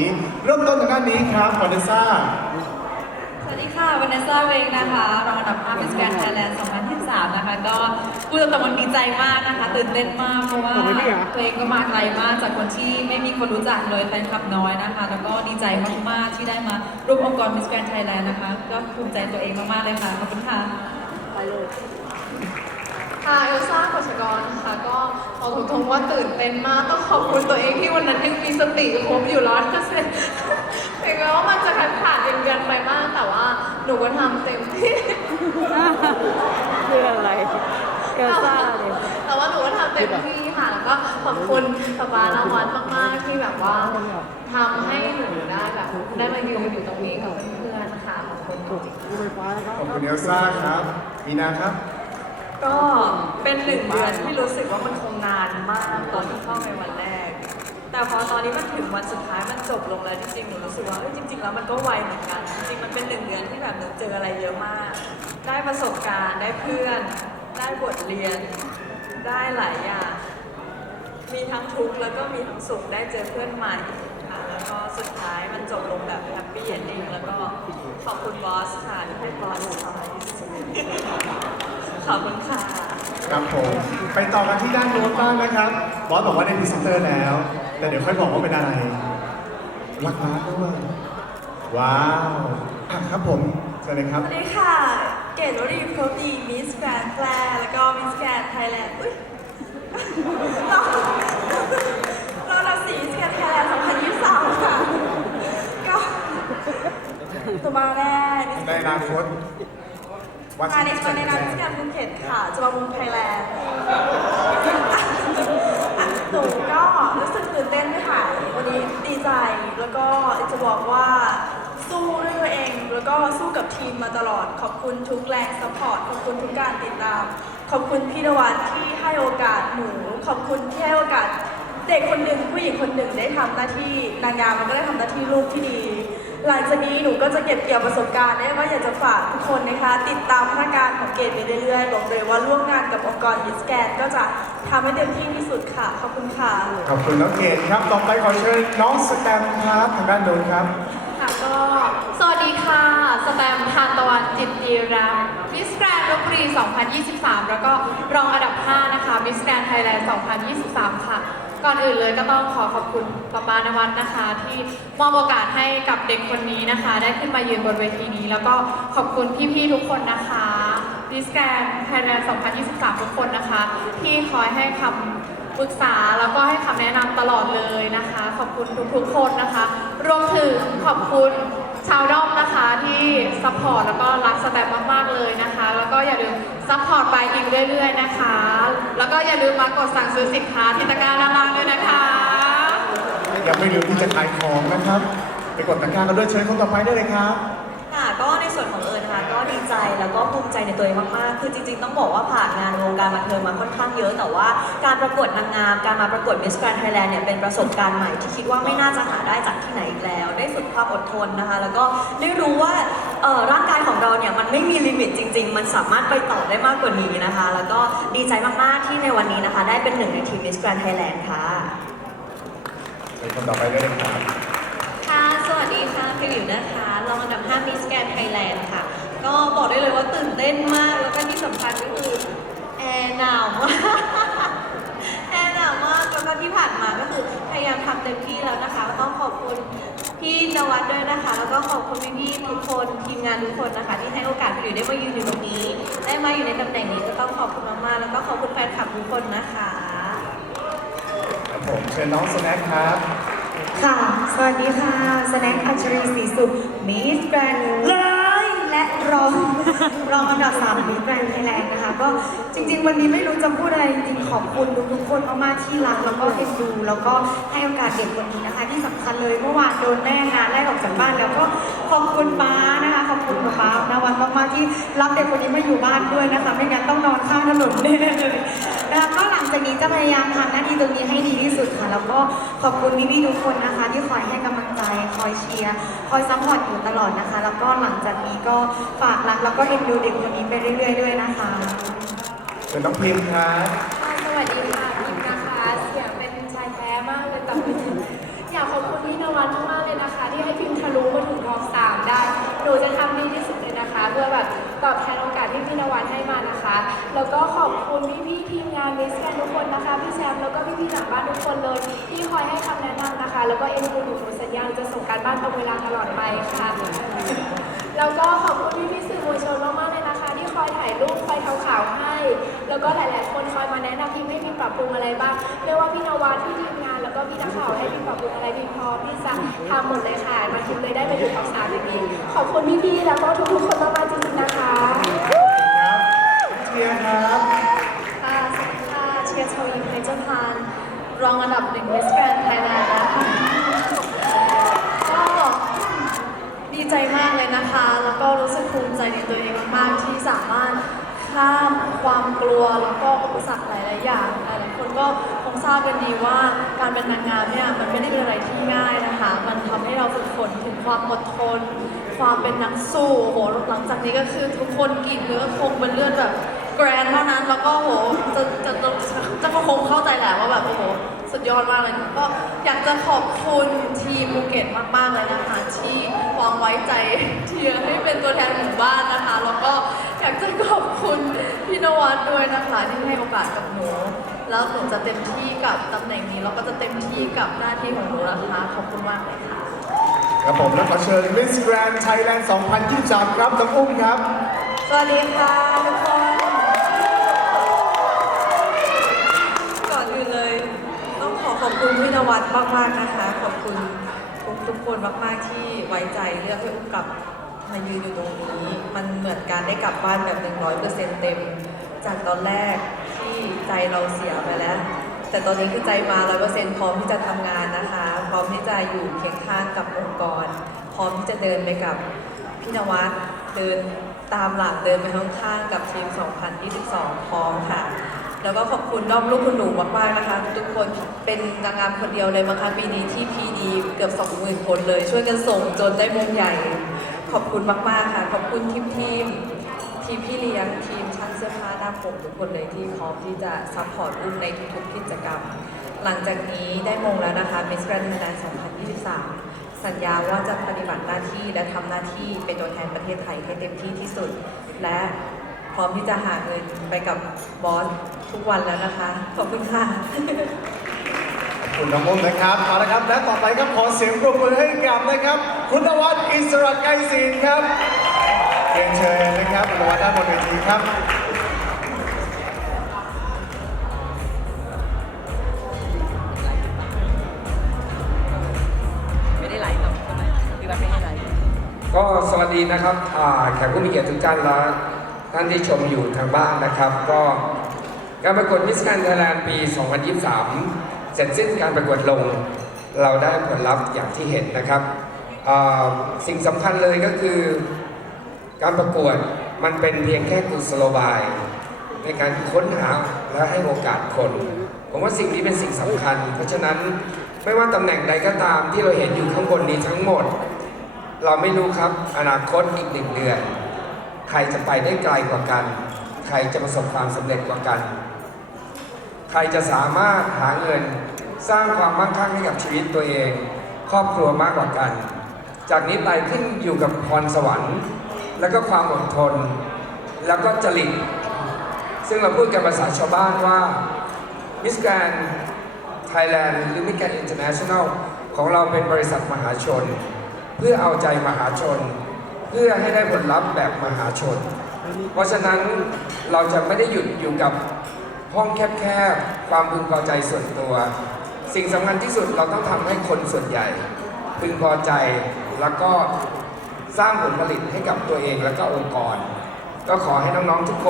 นี้ เริ่มต้นทางด้านนี้ครับวานิซ่าสวัสดีค่ะวานิสซาเวงนะคะรองอันดับ5 Miss Grand Thailand 2023 นะคะ ก็พูดตรงๆมันดีใจมากนะคะ ตื่นเต้นมาก เพราะว่าตัวเองก็มาไกลมากจากคนที่ไม่มีคนรู้จักเลยแฟนคลับน้อยนะคะ แล้วก็ดีใจมากๆที่ได้มาร่วมองค์กร Miss Grand Thailand นะคะ ก็ภูมิใจตัวเองมากๆเลยค่ะ ขอบคุณค่ะ ค่ะเอลซ่ากฤษกรค่ะก็เอาตรงๆว่าตื่นเต้นมากต้องขอบคุณตัวเองที่วันนั้นยังมีสติครบอยู่ร้อยเปอร์เซ็นต์ถึงแม้ว่ามันจะขาดขาดๆเกินไปมากแต่ว่าหนูก็ทำเต็มที่คืออะไรเอลซ่าเนี่ยแต่ว่าหนูก็ทำเต็มที่ค่ะแล้วก็ขอบคุณสปานวัตมากๆที่แบบว่าทำให้หนูได้แบบได้มายืนอยู่ตรงนี้กับเพื่อนๆค่ะขอบคุณจริงขอบคุณเอลซ่าครับมีนาครับ ก็เป็นหนึ่งเดือนที่รู้สึกว่ามันคงนานมากตอนที่เข้าในวันแรก แต่พอตอนนี้มันถึงวันสุดท้ายมันจบลงแล้วจริงๆหนูรู้สึกว่าเอ้ยจริง ๆ แล้วมันก็ไวเหมือนกันจริงๆมันเป็นหนึ่งเดือนที่แบบหนูเจออะไรเยอะมาก ได้ประสบการณ์ได้เพื่อน ได้บทเรียน ได้หลายอย่าง มีทั้งทุกข์แล้วก็มีทั้งสุขได้เจอเพื่อนใหม่ค่ะแล้วก็สุดท้ายมันจบลงแบบแฮปปี้เอนดิ้งแล้วก็ขอบคุณบอสค่ะที่ให้บอสทำให้สุด ขอบคุณค่ะครับผมไปต่อกันที่ด้านโน้นบ้างนะครับ บอสบอกว่าได้พรีเซนเตอร์แล้ว แต่เดี๋ยวค่อยบอกว่าเป็นอะไร รักร้านด้วยว้าวอะครับผมเชิญเลยครับสวัสดีค่ะ เกดวรีโพรตีมิสแกรนด์แฟร์แล้วก็มิสแกรนด์ไทยแลนด์อุ้ยเราเราดับสีมิสแกรนด์ไทยแลนด์2023 ค่ะ ก็จะมาแน่ในอนาคต วัดมาในมาในนามมิสแกรนภูเก็ตค่ะจะมาบุงไทยแลนด์หนูก็รู้สึกตื่นเต้นด้วยค่ะวันนี้ดีใจแล้วก็จะบอกว่าสู้ด้วยตัวเอง แล้วก็สู้กับทีมมาตลอด ขอบคุณทุกแรงสปอร์ตขอบคุณทุกการติดตาม ขอบคุณพี่นวัดที่ให้โอกาสหนู ขอบคุณที่ให้โอกาส เด็กคนหนึ่งผู้หญิงคนหนึ่งได้ทำหน้าที่นางงามมันก็ได้ทำหน้าที่ลูกที่ดี หลังจากนี้หนูก็จะเก็บเกี่ยวประสบการณ์ได้ว่าอยากจะฝากทุกคนนะคะ ติดตามพัฒนาการของเกดไปเรื่อยๆบอกเลยว่าร่วมงานกับองค์กรยิสแกนก็จะทำให้เต็มที่ที่สุดค่ะ ขอบคุณค่ะ ขอบคุณน้องเกดครับต่อไปขอเชิญน้องสแตมป์ครับทางด้านโน้นครับ ค่ะก็สวัสดีค่ะ สแตมป์ทานตะวันจิตดีรักมิสแกรนด์ลบบุรี 2023 แล้วก็รองอันดับ 5 นะคะมิสแกรนด์ไทยแลนด์ 2023 ค่ะ ก่อนอื่นเลยก็ต้องขอขอบคุณปาปานวัฒน์นะคะ ที่มอบโอกาสให้กับเด็กคนนี้นะคะ ได้ขึ้นมายืนบนเวทีนี้ แล้วก็ขอบคุณพี่ๆทุกคนนะคะมิสแกนไทยแลนด์2023 ทุกคนนะคะ ที่คอยให้คำปรึกษาแล้วก็ให้คำแนะนำตลอดเลยนะคะ ขอบคุณทุกๆคนนะคะ รวมถึงขอบคุณชาวดอ นะคะที่ซัพพอร์ตแล้วก็รักสแตมป์มากๆเลยนะคะ แล้วก็อย่าลืมซัพพอร์ตไปอีกเรื่อย ๆนะคะ แล้วก็อย่าลืมมากดสั่งซื้อสินค้าที่ตะกร้าด้านล่างด้วยนะคะยังไม่ลืมที่จะขายของนะครับ ไปกดตะกร้ากันด้วยเชิญคนต่อไปได้เลยครับ ค่ะก็ในส่วนของเอิญนะคะ ก็ดีใจแล้วก็ภูมิใจในตัวเองมากๆ คือจริงๆ ต้องบอกว่าผ่านงานวงการบันเทิงมาค่อนข้างเยอะ แต่ว่าการประกวดนางงาม การมาประกวด Miss Grand Thailand เนี่ยเป็นประสบการณ์ใหม่ที่คิดว่าไม่น่าจะหาได้จากที่ไหนอีกแล้ว ได้ฝึกความอดทนนะคะ แล้วก็ได้รู้ว่าเอ่อร่างกายของเราเนี่ยมันไม่มีลิมิตจริง ๆ มันสามารถไปต่อได้มากกว่านี้นะคะ แล้วก็ดีใจมากๆ ที่ในวันนี้นะคะ ได้เป็นหนึ่งในทีม Miss Grand Thailand ค่ะเชิญคนต่อไปได้เลยครับค่ะ สวัสดีค่ะพี่หลิวนะคะ รองอันดับ5 Miss Grand Thailand ค่ะ ก็บอกได้เลยว่าตื่นเต้นมากแล้วก็ที่สำคัญก็คือแอร์หนาวมากแอร์หนาวมากแล้วก็ที่ผ่านมาก็คือพยายามทำเต็มที่แล้วนะคะแล้วก็ขอบคุณพี่นวัดด้วยนะคะ แล้วก็ขอบคุณพี่ๆทุกคนทีมงานทุกคนนะคะ ที่ให้โอกาสพี่หลิวได้มายืนอยู่ตรงนี้ ได้มาอยู่ในตำแหน่งนี้ก็ต้องขอบคุณมากๆแล้วก็ขอบคุณแฟนคลับทุกคนนะคะ ครับผมเชิญน้องสแน็คครับ ค่ะ สวัสดีค่ะ สแน็คอัญชรีศรีสุขมิสแกรนเลยและ รองรองอันดับ3มิสแกรนไทยแลนด์นะคะ ก็จริง ๆ วันนี้ไม่รู้จะพูดอะไรจริงๆขอบคุณทุกๆคนมากๆที่รักแล้วก็เอ็นดู แล้วก็ให้โอกาสเด็กคนนี้นะคะ ที่สำคัญเลยเมื่อวานโดนแม่งานไล่ออกจากบ้าน แล้วก็ขอบคุณป้านะคะขอบคุณป้าป้านวันมากๆที่รับเด็กคนนี้มาอยู่บ้านด้วยนะคะ ไม่งั้นต้องนอนข้างถนนแน่เลยนะคะก็หลัง จากนี้จะพยายามทำหน้าที่ตรงนี้ให้ดีที่สุดค่ะ แล้วก็ขอบคุณพี่ๆทุกคนนะคะ ที่คอยให้กำลังใจ คอยเชียร์ คอยซัพพอร์ตอยู่ตลอดนะคะ แล้วก็หลังจากนี้ก็ฝากรักแล้วก็เอ็นดูเด็กคนนี้ไปเรื่อย ๆ ด้วยนะคะเชิญน้องพิมพ์ครับค่ะสวัสดีค่ะพิมนะคะ เสียงเป็นชายแท้มากเลยแต่ไม่อยากขอบคุณพี่นวัดมากๆเลยนะคะ ที่ให้พิมพ์ทะลุมาถึงท็อปสามได้ หนูจะทำดีที่สุดเลยนะคะ เพื่อแบบ ตอบแทนโอกาสที่พี่นวัดให้มานะคะ แล้วก็ขอบคุณพี่ๆทีมงานมิสแกนทุกคนนะคะ พี่แซมแล้วก็พี่ๆหลังบ้านทุกคนเลยที่คอยให้คำแนะนำนะคะ แล้วก็เอ็นดูหนูสัญญาจะส่งการบ้านตรงเวลาตลอดไปค่ะ แล้วก็ขอบคุณพี่พี่สื่อมวลชนมากๆเลยนะคะ ที่คอยถ่ายรูปคอยทำข่าวให้ แล้วก็หลาย ๆ คนคอยมาแนะนำพิมให้พิมปรับปรุงอะไรบ้างไม่ว่าพี่นวัดพี่ทีมงานแล้วก็พี่นักข่าวให้พิมปรับปรุงอะไรพิมพร้อมที่จะทำหมดเลยค่ะมาพิมเลยได้ไปถึงท็อปสามอย่างนี้ขอบคุณพี่ๆแล้วก็ทุกๆคนมากๆจริงๆนะคะ ครับเชียร์ครับ ค่ะสวัสดีค่ะเชียร์โชยิมเพชรพานร องอันดับหนึ่งมิสแกรนไทยแลนด์นะคะก็ดีใจมากเลยนะคะ แล้วก็รู้สึกภูมิใจในตัวเองมากๆที่สามารถข้ามความกลัวแล้วก็อุปสรรคหลาย ๆ อย่างหลายๆคนก็คงทราบกันดีว่าการเป็นนางงามเนี่ยมันไม่ได้เป็นอะไรที่ง่ายนะคะ มันทำให้เราฝึกฝนถึงความอดทน ความเป็นนักสู้โหหลังจากนี้ก็คือทุกคนกรีดเนื้อคงเป็นเลือดแบบแกรนเท่านั้นแล้วก็โหจะจะ ยอดมากเลยก็อยากจะขอบคุณทีมภูเก็ตมากๆเลยนะคะ ที่วางไว้ใจเทียให้เป็นตัวแทนหมู่บ้านนะคะ แล้วก็อยากจะขอบคุณพี่นวัดด้วยนะคะ ที่ให้โอกาสกับหนูแล้วหนูจะเต็มที่กับตำแหน่งนี้แล้วก็จะเต็มที่กับหน้าที่ของหนูนะคะขอบคุณมากเลยค่ะครับผมและขอเชิญ Miss Grand Thailand 2023 ครับน้องอุ้มครับ สวัสดีค่ะทุกคน ก่อนอื่นเลย ต้อง ขอบคุณพี่นวัดมากๆนะคะ ขอบคุณทุกทุกคนมากๆที่ไว้ใจเลือกให้อุ้มกลับมายืนอยู่ตรงนี้ มันเหมือนการได้กลับบ้านแบบ 100%เต็ม จากตอนแรกที่ใจเราเสียไปแล้ว แต่ตอนนี้คือใจมา 100%พร้อมที่จะทำงานนะคะ พร้อมที่จะอยู่เคียงข้างกับองค์กร พร้อมที่จะเดินไปกับพี่นวัดเดินตามหลังเดินไปข้างๆกับทีม 2022 พร้อมค่ะ แล้วก็ขอบคุณด้อมลูกคุณหนูมากๆนะคะ ทุกคนเป็นนางงามคนเดียวเลยมั้งคะปีนี้ที่พีดีเกือบ 20,000 คนเลย ช่วยกันส่งจนได้มงใหญ่ ขอบคุณมากๆค่ะ ขอบคุณทีมทีมทีมพี่เลี้ยงทีมช่างเสื้อผ้าหน้าผมทุกคนเลยที่พร้อมที่จะซัพพอร์ตอุ้มในทุกๆกิจกรรม หลังจากนี้ได้มงแล้วนะคะ Miss Grand Thailand 2023 สัญญาว่าจะปฏิบัติหน้าที่และทำหน้าที่เป็นตัวแทนประเทศไทยให้เต็มที่ที่สุด และ พร้อมที่จะหาเงินไปกับบอสทุกวันแล้วนะคะ ขอบคุณค่ะ ขอบคุณน้องอุ้มนะครับเอาละครับและต่อไปก็ขอเสียงปรบมือให้กับนะครับ คุณนวัดอิสระไกรศิลป์ครับเรียนเชิญนะครับคุณนวัดด้านบนเวทีครับไม่ได้ไหลหรอกใช่ไหมหรือว่าไม่ได้ไหลก็สวัสดีนะครับอ่าแขกผู้มีเกียรติทุกท่านและ ท่านที่ชมอยู่ทางบ้านนะครับ ก็การประกวดมิสแกรนไทยแลนด์ปี 2023 เสร็จสิ้นการประกวดลง เราได้ผลลัพธ์อย่างที่เห็นนะครับสิ่งสำคัญเลยก็คือ การประกวดมันเป็นเพียงแค่กุศโลบาย ในการค้นหาและให้โอกาสคน ผมว่าสิ่งนี้เป็นสิ่งสำคัญ เพราะฉะนั้นไม่ว่าตำแหน่งใดก็ตามที่เราเห็นอยู่ข้างบนนี้ทั้งหมด เราไม่รู้ครับอนาคตอีกหนึ่งเดือน ใครจะไปได้ไกลกว่ากัน ใครจะประสบความสำเร็จกว่ากัน ใครจะสามารถหาเงินสร้างความมั่งคั่งให้กับชีวิตตัวเอง ครอบครัวมากกว่ากัน จากนี้ไปขึ้นอยู่กับพรสวรรค์ แล้วก็ความอดทน แล้วก็จริต ซึ่งเราพูดกันภาษาชาวบ้านว่ามิสแกรนไทยแลนด์หรือมิสแกรนอินเตอร์เนชั่นแนลของเราเป็นบริษัทมหาชน เพื่อเอาใจมหาชน เพื่อให้ได้ผลลัพธ์แบบมหาชน เพราะฉะนั้นเราจะไม่ได้หยุดอยู่กับห้องแคบๆความพึงพอใจส่วนตัว สิ่งสำคัญที่สุดเราต้องทำให้คนส่วนใหญ่ พึงพอใจแล้วก็สร้างผลผลิตให้กับตัวเองและก็องค์กร ก็ขอให้น้องๆทุกคน